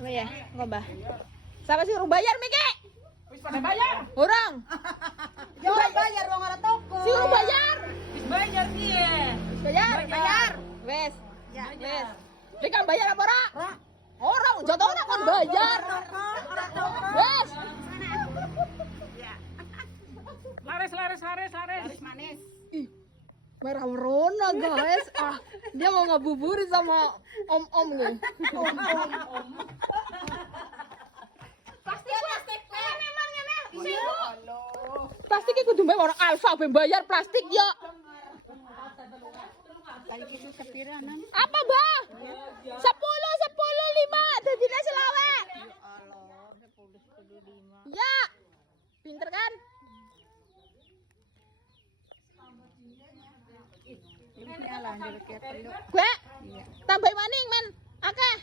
Apa ya? Ngobah. Siapa sih urung bayar, Miki? Wis pada bayar. Urang. Yo bayar wong ora toko. Si urung bayar. Wis bayar piye? Bayar. Bayar. Wes. Ya. Wes. Rika bayar apa ora? Orang jatuhnya kon bayar. Ora toko. Wes. Laris. Laris manis. Ih, merah merona guys. Dia mau ngabuburit sama om-om nih. Plastik. Memangnya mel. Bisa ibu. Plastik kudu mbak orang alfa ben bayar plastik ya. Kali itu sepiranan. Apa, Bah? 10 5 dadine selawe. Allah, 10 Ya. Pinter kan? Ini lah dari kiat telu. Gue tambahin maning, men. Akeh.